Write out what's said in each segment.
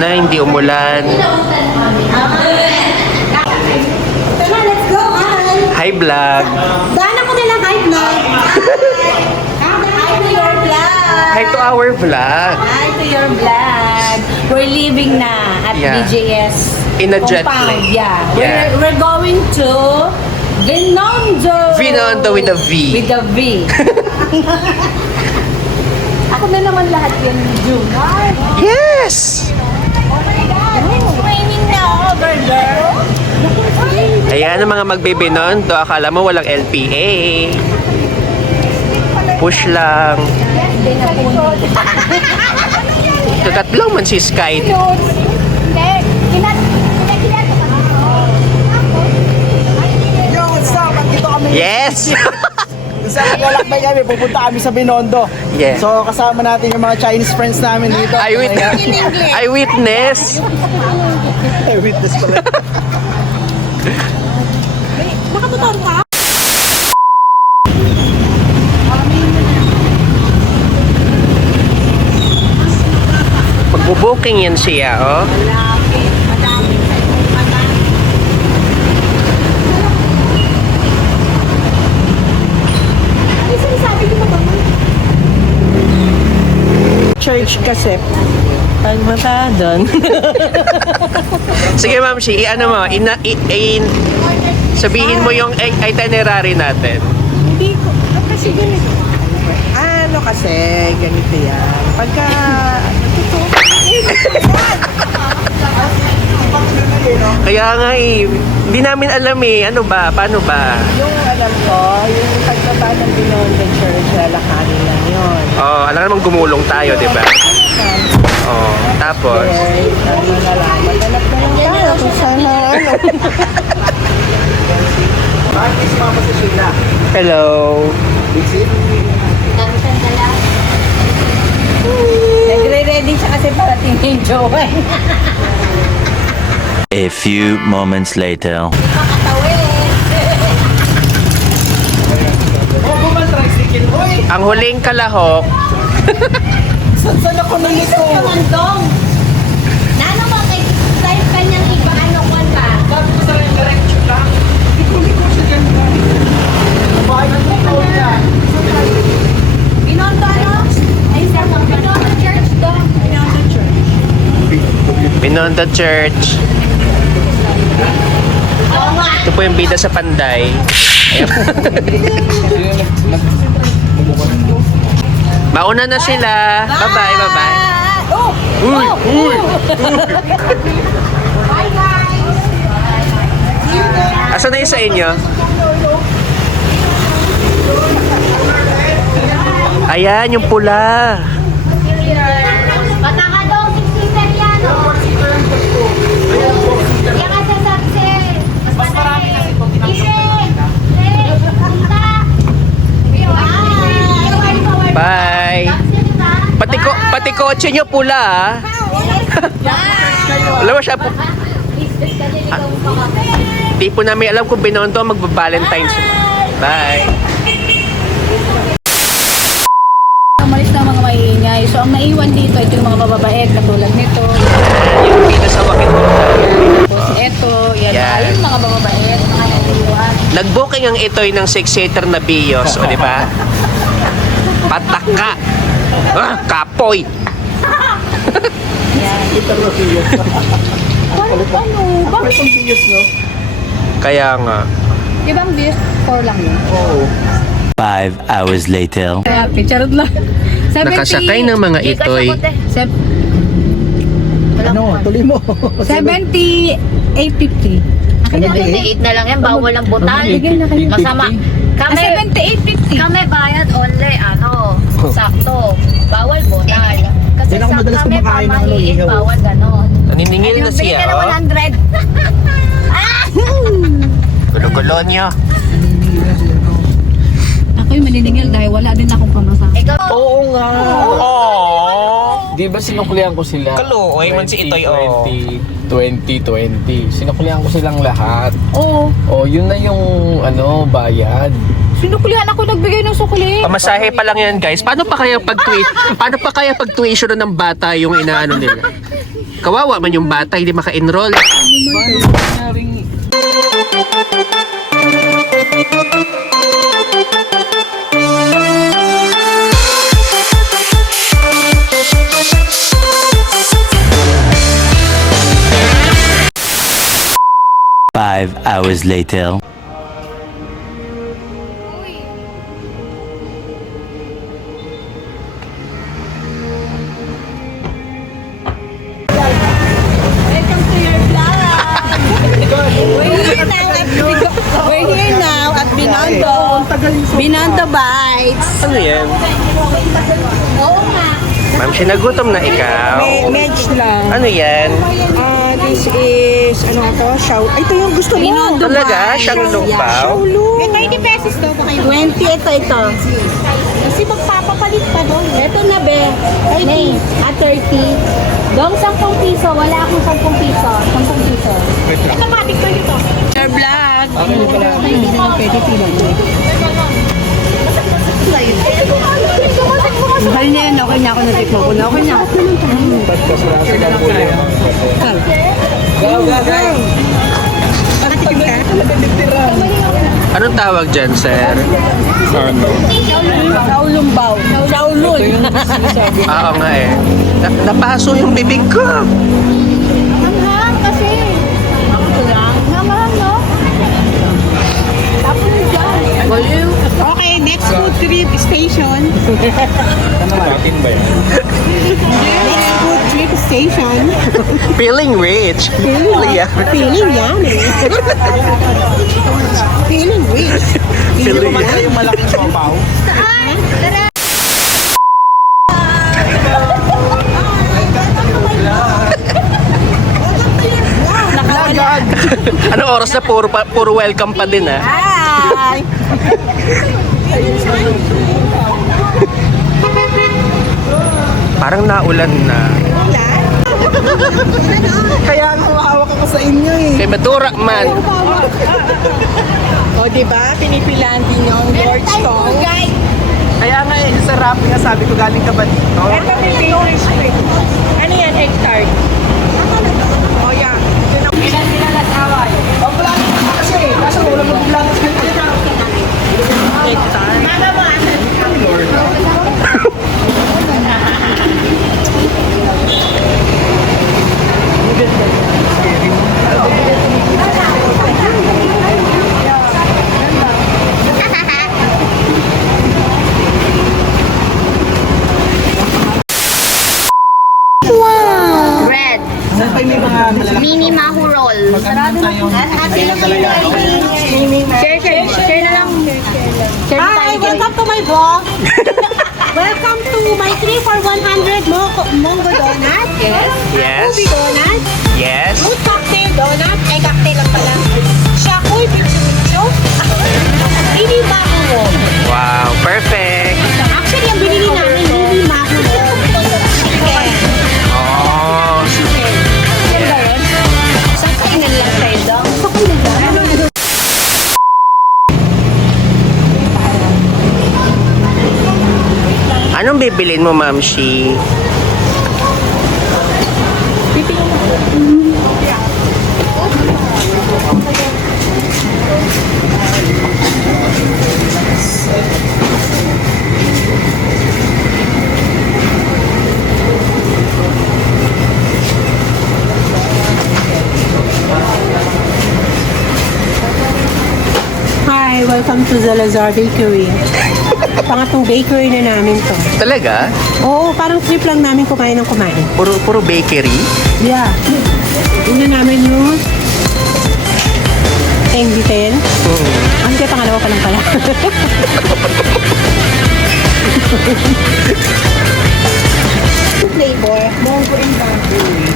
Sana hindi umulan. Hi vlog. Daanan ko nilang hi vlog. Hi to your vlog. Hi to our vlog. Hi to your vlog. We're leaving na at Yeah. DJS In a jet compound. plane. Yeah. Yeah. We're, we're going to Vinondo. Vinondo with a V. With a V. Ako na naman lahat ni Jumar. Yes! Oh my God, it's raining now over there. Ayan ang mga magbibinondo. Akala mo walang LPA. Push lang. Tatatlo man si Sky. Yes! Sa naglalakbay kami, pupunta kami sa Binondo. Yeah. So, kasama natin yung mga Chinese friends namin dito. I witness. I witness. I witness pala. Nakatuton ka? Magbubuking yan siya, oh. Ano yung sinasabi ko ba? Church kasi pag matadon. Sige, Ma'am Shi, i-ano mo, ina, i, i- sabihin mo yung itinerary natin. Hindi ko, ah, kasi ganito. Ano kasi, ganito yan. Pagka, totoo, Kaya nga eh, hindi namin alam eh, ano ba, paano ba? yung alam ko, yung pagbaba ng Binondo Church, lalakarin yun. Oh, alam naman gumulong tayo, di ba? Oh, tapos, Eh, ano na lang, maghanap na lang tayo kung sana, ano. Bakit si Mama si Sheila? hello. Nagre-ready siya kasi para tingin Joey. A few moments later. Ang huling kalahok, Saan saan ako nalito? Kamandong. Nano ba kay type kanyang iba ano kwan ba? Sabi ko sa rin, direction lang. Liko-liko siya dyan. Bahay ng tao niya. Binondo ano? Ay, sa Binondo Church do. Binondo Church. Binondo Church. Ito po yung bida sa Panday. Ayan. Mauna na sila. Bye-bye, bye-bye. Oh! Uy, uy. Bye guys! Asan na yung sa inyo? Ayan, yung pula. Bata ka daw, 6-seater yan, oh. Yan ka sa sabse. Mas marami kasi kung Bye. Pati, ko, pati kotse nyo pula, ah. Alam mo siya po. Di po namin alam kung binondo magba-Valentine's. Bye. Umalis na mga maingay. So, ang naiwan dito, ito yung mga mababait, katulad nito. Yung bida sa wakit. Tapos ito, yan. Yan. Ayun, mga mababait, mga naiwan. Nag-booking ang itoy ng 6-seater na Bios, o di ba? Pataka. Ah, kapoy. Ano, ano? Bakit? Ang bigas, no? Kaya nga. Ibang beer, 4 lang yun. Oo. Five hours later. Kaya, picture lang. 70, Nakasakay ng mga itoy. Sep- Ano, tuloy mo. 70, 850. Ano, 78 na lang yan, bawal ang butal. Masama. Ah, Kami, 78, 50. kami bayad only, ano, sakto. Bawal butal. Kasi Yan sa madalas kami, kumakain ng pamahiin, ihaw. Oh. bawal ganon. Naniningil na Bigyan siya. ka ng oh. 100. ah! Gulo-gulo niyo. Ako'y maniningil dahil wala din akong pamasa. Ikaw, Oo nga. Oh. Di ba sinukulian ko sila? Kalo, Kaluoy man si Itoy, oh. 20, 20, ko silang lahat. Oo. Oh, yun na yung ano, bayad. Sinukulihan ako nagbigay ng sukli. Pamasahe pa lang yan guys. Paano pa kaya pag? Paano pa kaya pag tuition ng bata yung inaano nila? Kawawa man yung bata, hindi maka-enroll. Five hours later. Ito, ito. Kasi magpapapalit pa doon. Ito na, be. 30. Ah, 30. Dong 10 piso, wala akong 10 piso. 10 piso. Automatic to ito. Your vlog. Pwede pilan. Mahal na yan. Okay na ako natikman ko na. Okay na. Ba't kasi lang sila po yan? Nakatikim ka? Anong tawag dyan, sir? Ano? Shaolumbaw. Shaolun. Oo nga eh. Na- napaso yung bibig ko. Hanghang kasi. Hanghang, no? Tapos dyan. Okay, next food trip station. Natin ba yan? Next food station. Feeling rich. Yeah. Feeling yummy. Feeling rich. Feeling yung malaking sopaw? Ano oras na puro, pa, puro welcome pa din ah. Hi! Parang naulan na. Kaya ang humahawak ako sa inyo eh. Kay Madura man. O, di ba? Pinipilan din yung George Tong. Kaya nga eh, sa rap nga sabi ko galing ka ba dito? Ito may favorite street. Ano yan? Egg tart. O, yan. Ilan sila nag-away? O, plano mo kasi. Kaso wala sa Egg tart. Mama mo, bibilin mo, Ma'am Shi? Hi, welcome to Zalazar Bakery. Pangatong bakery na namin to. Talaga? Oo, parang trip lang namin kumain ng kumain. Puro, puro bakery? Yeah. Una namin yung Engviten. Ang kaya pangalawa pa lang pala. Flavor. Mongo and bamboo.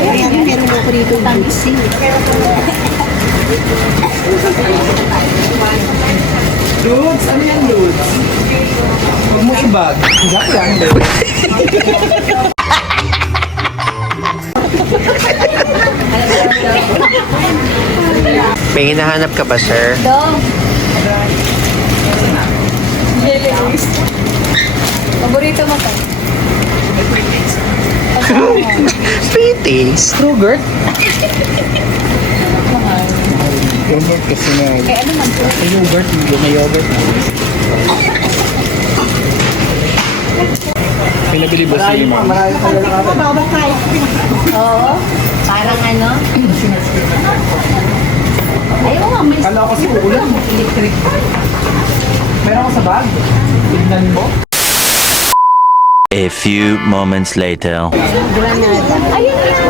Ayan, meron ako dito. Tamis Dudes, ano yan dudes? yung bag. Yak lang. May hinahanap ka ba, sir? Dong. Paborito mo to? Sweeties. Yogurt? Yogurt kasi na. Kaya ano man to? May yogurt, may yogurt na. Pinabili ba si Ma'am? Oo. Parang ano? Ayaw nga, may Kala ko kasi uulan. Electric. Meron ko sa bag. Tignan mo. A few moments later. Ayun yan.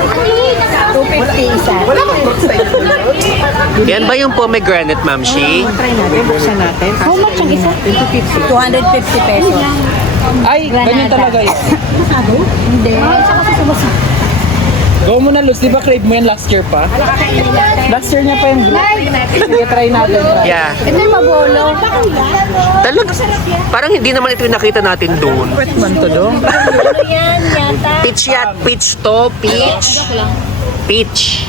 250 isa. Wala kang. Yan ba yung pomegranate, Ma'am Shi? Try natin, buksan natin. How much ang isa? 250 pesos. Ay, ganyan talaga yun. Hindi. Saka sa sabasa. Go mo na, Luz. Di ba crave mo yan last year pa? Last year niya pa yung blue. Sige, try natin. Yeah. Ito yung mabolo. Talaga, parang hindi naman ito yung nakita natin doon. Wet man to do. Ano yan yata? Peach yan. Peach to. Peach. Peach.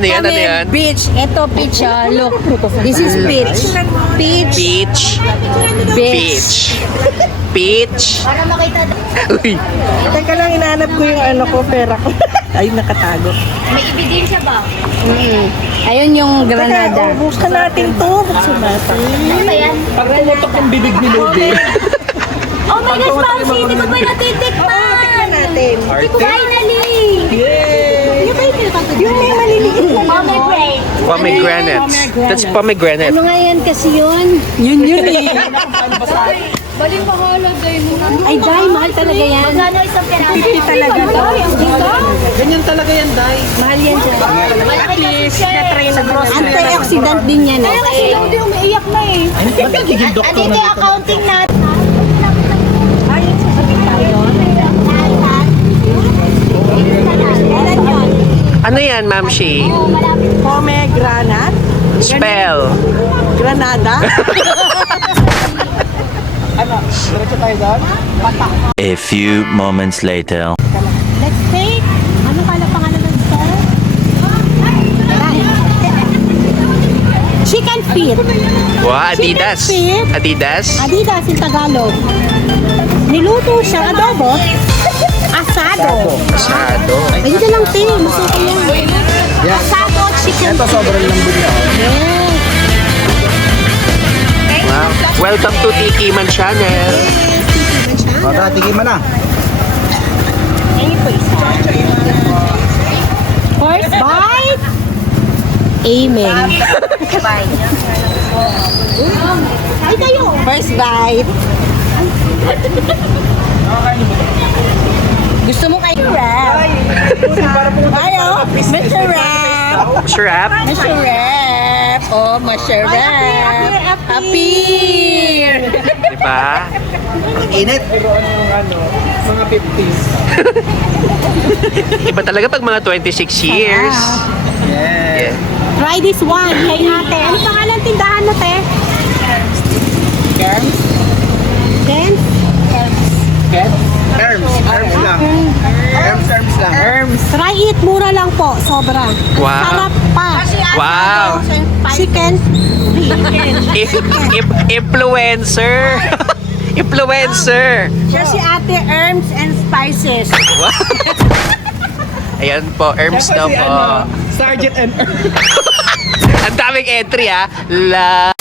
Ano yan? Ano yan? Peach. Ito peach ah. Look. This is peach. Peach. Peach. Peach. Peach. Para makita. Uy. Teka lang, inaanap ko yung ano ko, pera ko. Ay, nakatago. May ebidensya ba? Ayun yung granada. Buksan natin to. Buksan natin. Ano ba yan? Pag tumutok yung bibig ni Lodi. Oh my gosh, Mamsi! Hindi ko pa natitikman! natin. Hindi ko finally! Yay! Yun may maliliit. Pomegranate! Pomegranates. That's pomegranate. Ano nga yan kasi yun? Yun yun eh. Baling bahala, Day mo. Ay, dahil mahal talaga yan. Magkano isang peraso? Hindi talaga to. Ganyan talaga yan, Day. Mahal yan siya. At least, Na-try sa grocery. Antioxidant din yan. Kaya eh. kasi hindi umiiyak na eh. Ay, ba't nagiging doktor na yung dito? accounting natin. Ano yan, Ma'am Shi? Pomegranate. Spell. Granada. Ano? Diretso tayo doon? A few moments later. Let's take. Ano pala pangalan ng store? Chicken feet. Wow, Adidas. Chicken feet. Adidas. Adidas in Tagalog. Niluto siyang adobo. Asado. Masyado. Ayun na lang, te. Masarap yan. Asado chicken Ito sobrang lambot oh. Wow. Welcome to Tiki Man Channel. Baka, tigil mo na. First bite. Amen. Ay kayo. First bite. Gusto mo kayo wrap? Ayo, Mr. Wrap. Shrap. Mr. Wrap. Oh, Mr. Wrap. Appear. Diba? Init. Ano yung ano, mga 50s. Iba talaga pag mga 26 years. Yeah. Yeah. Try this one. Kay ate. Ano pangalan tindahan mo, te? Terms? Dance? Ket? Terms. Terms lang. Terms, terms lang. Herbs. Try it. Mura lang po. Sobra. Wow. Sarap pa. Wow. Chicken. If, if, influencer. influencer. Siya si ate Herbs and Spices. Ayan po, Kasi daw po. ano, Sergeant and Ang daming entry ha. La.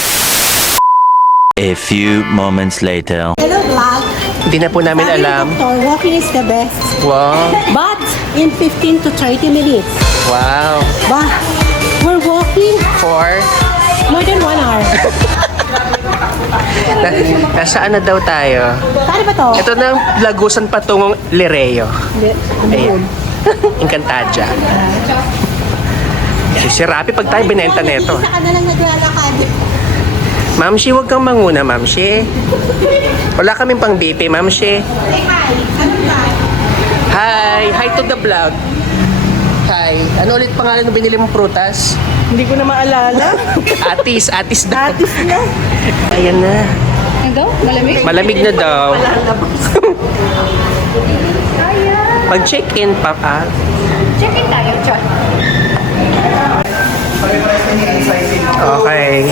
A few moments later. Hello. Hindi na po namin alam. Doctor, walking is the best. Wow. But in 15 to 30 minutes. Wow. Bah, we're walking For, more than one hour. na, nasaan na daw tayo? Paano ba to? Ito na ang lagusan patungong Lereo. Hindi, ano Ayan. Encantadia. Si Rapi pag tayo binenta neto. Isa ka na lang naglalakad. Mamshi, huwag kang manguna, Mamshi. Wala kaming pang BP, Mamshi. Hi! Hi to the vlog. Hi. Ano ulit pangalan ng binili mong prutas? Hindi ko na maalala. Atis, atis daw. Atis na. Ayan na. Ano daw? Malamig? Malamig na daw. Pag-check-in pa ah. Check-in tayo, Chot. Okay.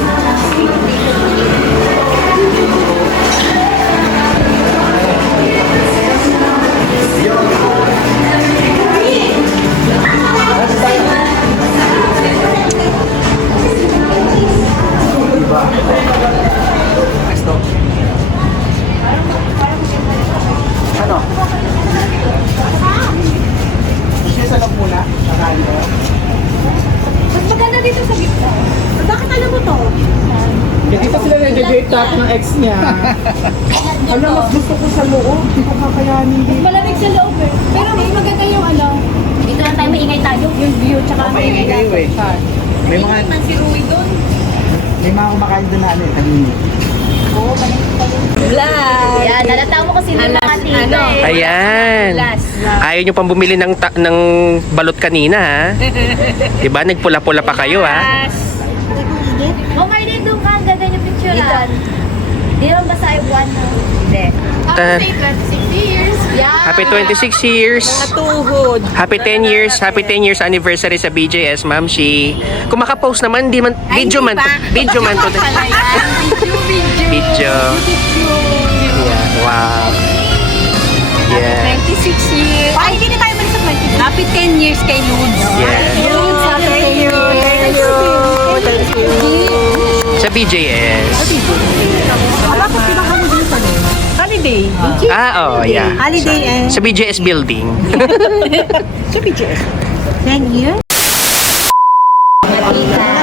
Mas maganda dito sa gitna. Bakit alam mo to? Hindi pa sila nag-date top ng ex niya. Ano mas gusto ko sa loob? Hindi ko kakayanin dito. Malamig sa loob eh. Pero mas maganda yung ano. Dito lang tayo maingay tayo. Yung view tsaka ang maingay eh. May mga, may mga kumakain doon na ano tahimik. Vlog! Yan, nalata mo sino yung mga tita eh. Ayan. Ayaw nyo pang bumili ng, ta- ng balot kanina, ha? Diba? Nagpula-pula pa kayo, ha? Oh, Marlene, doon ka. Ang ganda yung picture. Dito. Di naman ba sa buwan na? Hindi. Ta- 26 years. Yeah. happy 26 years. Tuhod. Happy 10 years. Happy 10 years anniversary sa BJS, Ma'am Shi. Kung makapost naman, di man, video man, to, video man to. Video. Yeah, wow. Yeah. 26 years. Ay, hindi na tayo man sa 26. Happy 10 years kay Lods. Yeah. Lods, thank you. Thank you. Thank you. Sa BJS. Holiday. Ah, oh, yeah. Holiday eh. Sa BJS building. Sa BGS. 10 years? Natitas,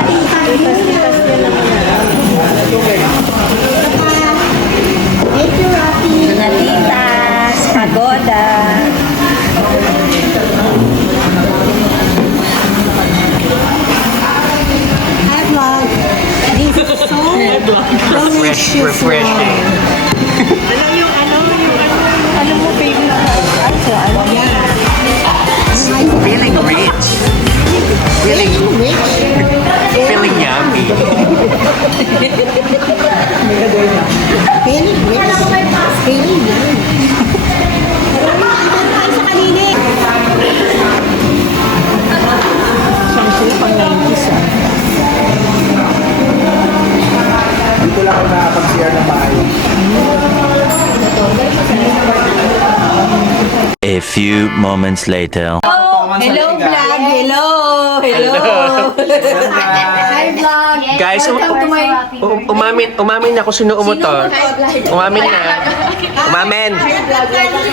Refresh, refreshing. Alam yung ano, yung ano, ano mo favorite mo? Feeling rich. Feeling, feeling yummy. Feeling rich. Feeling young. Few moments later. Hello, vlog. Hello. Hello. Hi, vlog. Guys, um, um, umamin, umamin na kung sino umutot. Umamin na. Umamin.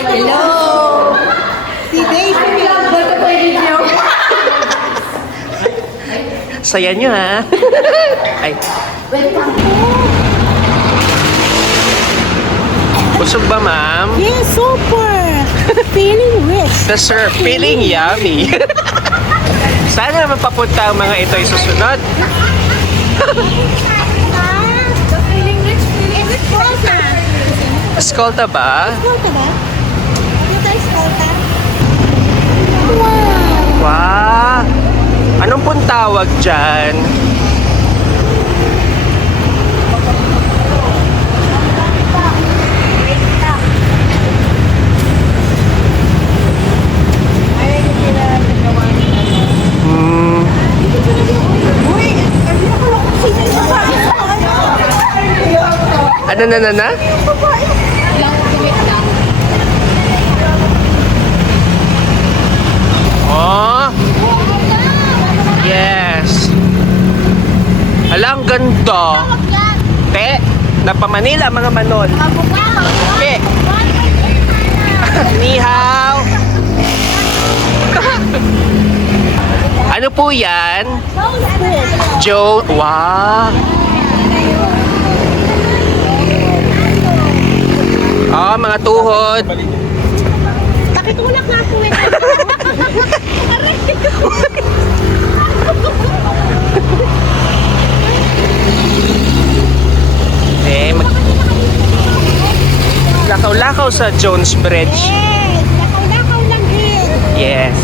Hello. Si Daisy. Saya nyo, ha? Ay. Busog ba, ma'am? Yes, super. Feeling rich. The sir, feeling yummy. Sana naman papunta ang mga ito ay susunod. Feeling rich, feeling rich. Escolta ba? Escolta ba? Ano tayo escolta? Wow! Anong pong tawag dyan? Ano na na na? Oh! Yes! Ala, ang ganda! Te, napa Manila mga manon. Te! Ni hao! Ano po yan? Joe, wow. Ah, mga tuhod. Pakitulak nga po eh. Eh, mag... Lakaw-lakaw sa Jones Bridge. Eh, nakaw-nakaw lang eh. Yes.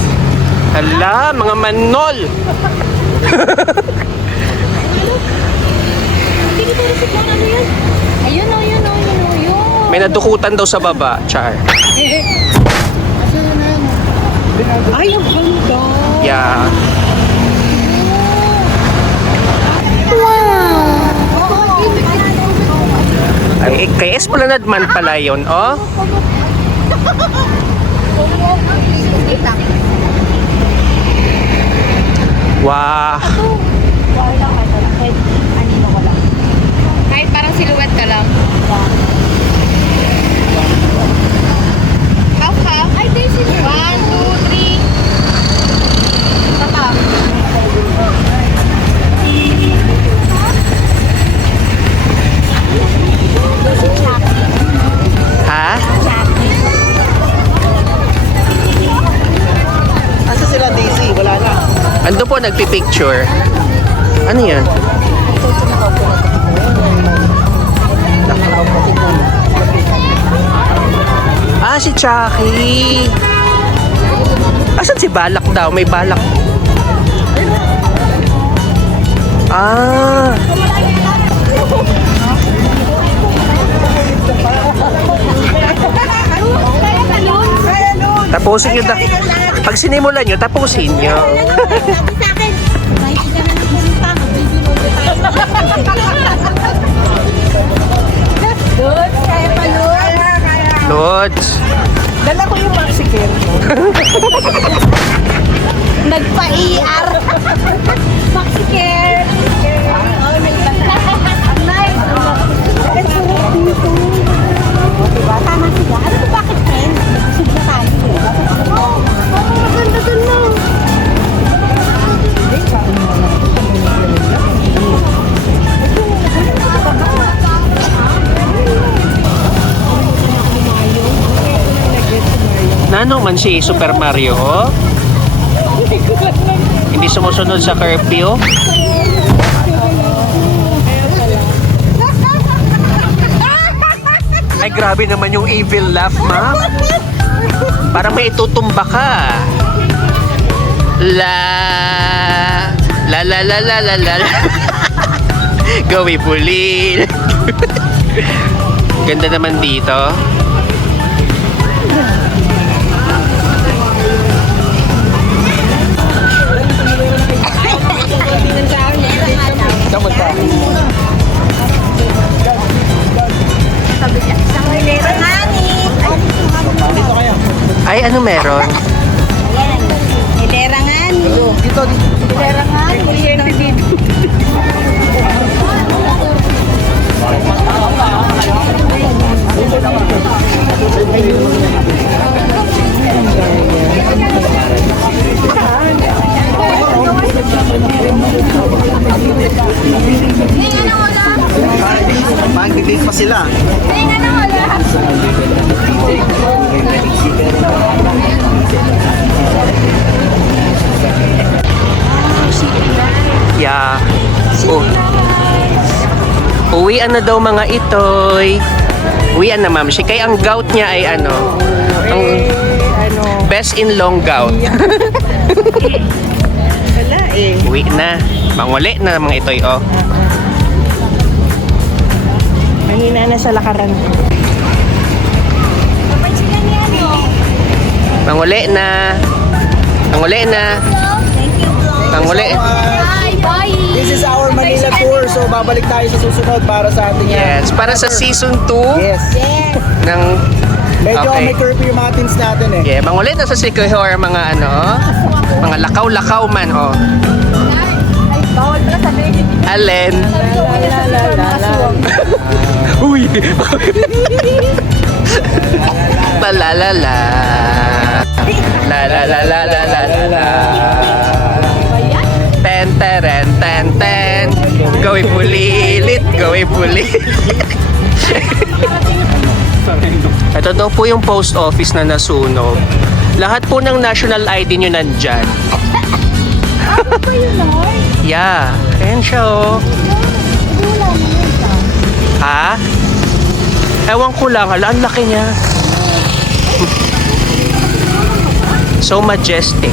Hala, mga manol. Ayun o, yun o, yun o. May nadukutan daw sa baba, Char. Ay, ang ganda. Yeah. Ay, eh, kay Esplanade man pala yun, oh. Wow. Kahit parang silhouette ka lang. Half half. Ay, this is one, two, three. Tata. Ha? Asa sila Daisy? Wala na. Ando po nagpipicture. Ano yan? Ah, si Chucky. Asan si Balak daw? May Balak. Ah. Tapusin nyo da. Pag sinimulan nyo, tapusin nyo. Yun. Lods. Dala ko yung Mexican. Nagpa-ER. Maxi Nano man si Super Mario? Hindi sumusunod sa curfew? Ay, grabe naman yung evil laugh, ma. Parang may itutumba ka. La... La la la la la la la. Gawi pulil. Ganda naman dito. Ano meron? Uwian na daw mga itoy. Uwian na ma'am. Si kay ang gout niya ay ano? Ang best in long gout. Wala eh. Uwi na. Manguli na mga itoy oh. Mahina na sa lakaran. Manguli na. Manguli na. Manguli. Bye, bye. This is our Manila tour. So, babalik tayo sa susunod para sa ating... uh, Yes, para sa season 2 Yes. ng Medyo Okay. may curfew yung mga teams natin eh. Yeah, mangulit na sa Sikihor mga ano, mga lakaw-lakaw man oh. Bawal pala sabihin. Allen. Uy. la la la la. La la la la la la la la teren, ten, ten. Gawin bulilit, gawin bulilit. Ito daw po yung post office na nasunog. Lahat po ng national ID nyo nandyan. yeah, ayan siya oh. Ha? Ewan ko lang, ala, ang laki niya. so majestic.